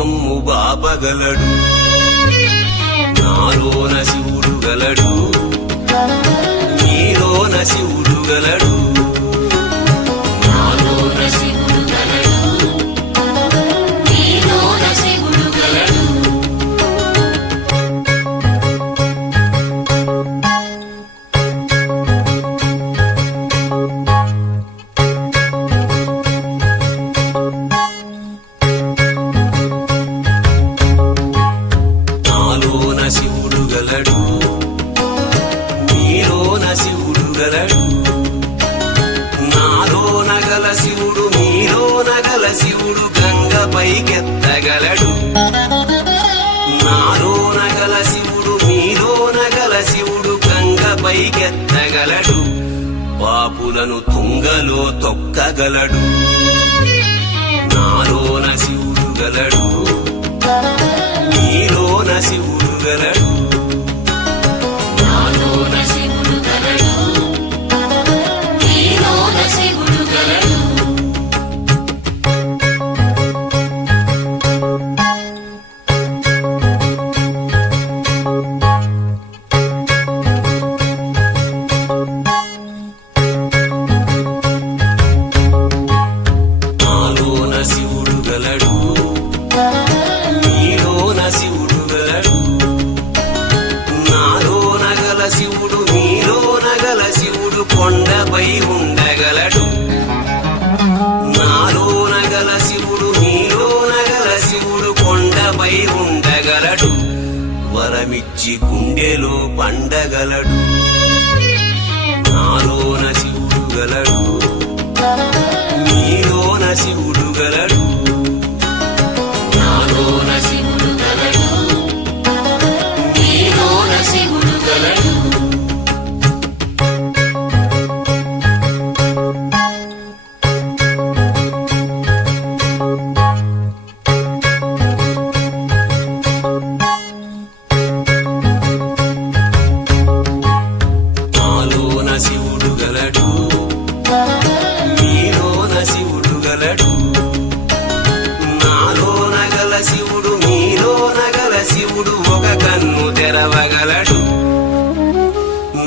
మమ్ము బాపగలడు. నాలోన శివుడు గలడు, నీలోన శివుడు గలడు. నాలోన శివుడు గలడు, నీలోన శివుడు గలడు. నాలోన శివుడు గలడు, నీలోన శివుడు గలడు. నాలోన గల శివుడు నీలోన గల శివుడు గంగపైకెత్తగలడు. నాలోన గల శివుడు నీలోన గల శివుడు గంగపైకెత్తగలడు. పాపులను తుంగలో తొక్కగలడు. నాలోన శివుడు గలడు, నీలోన శివుడు గలడు. నాలోన శివుడు గలడు, నీలోన శివుడు గలడు. నాలోన శివుడు గలడు, నీలోన శివుడు గలడు. నాలోన గల శివుడు నీలోన గల శివుడు కొండపై ఉండగలడు. నాలోన గల శివుడు నీలోన గల శివుడు కొండపై ఉండగలడు. వరమిచ్చి గుండెలో పండగలడు. నాలోన శివుడు గలడు, నీలోన శివుడు గలడు. నాలోన శివుడు గలడు, నీలోన శివుడు గలడు. నాలోన శివుడు గలడు, నీలోన శివుడు గలడు. నాలోన గల శివుడు నీలోన గల శివుడు ఒక కన్ను తెరవగలడు.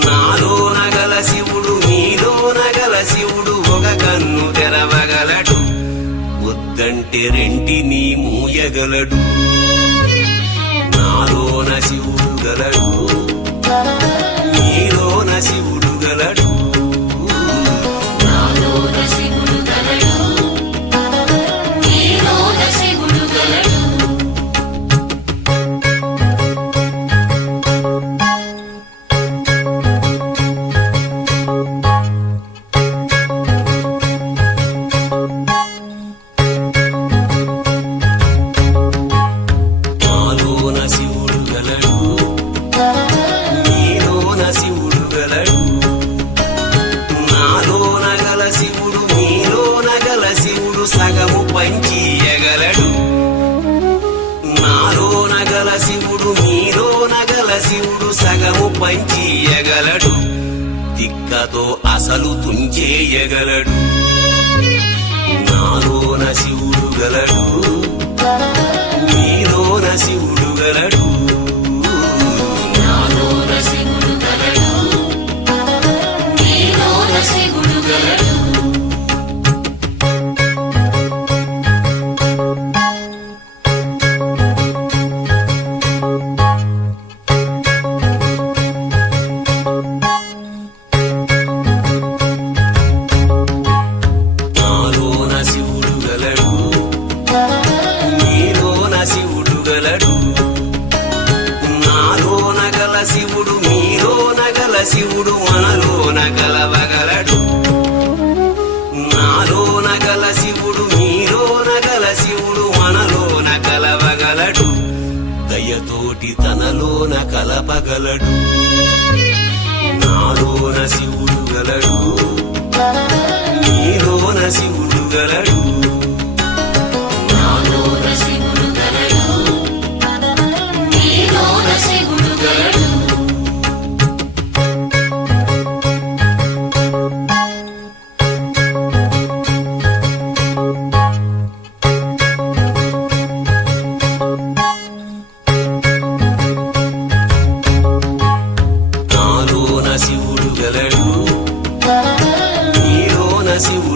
నాలోన గల శివుడు నీలోన గల శివుడు ఒక కన్ను తెరవగలడు. వద్దంటే రెంటిని మూయగలడు. నాలోన శివుడు గలడు, నీలోన శివుడు గలడు. నాలోన శివుడు గలడు, నీలోన శివుడు గలడు. నాలోన శివుడు గలడు, నీలోన శివుడు గలడు. నాలోన గల శివుడు నీలోన గల శివుడు సగము పంచియగలడు. నాలోన గల శివుడు నీలోన గల శివుడు సగము పంచియగలడు. తిక్కతో అసలు తుంచేయగలడు. నాలోన శివుడు గలడు, నీలోన శివుడు గలడు. నాలోన శివుడు గలడు, నీలోన శివుడు గలడు. నాలోన శివుడు గలడు, నీలోన శివుడు గలడు. నాలోన గల శివుడు నీలోన గల శివుడు మనలోన కలవగలడు. నాలోన గల శివుడు నీలోన గల శివుడు మనలోన కలవగలడు. దయతోటి తనలోన కలపగలడు. నాలోన శివుడు గలడు, నీలోన శివుడు గలడు. నాలోన శివుడు గలడు, నీలోన శివుడు గలడు. శివుడు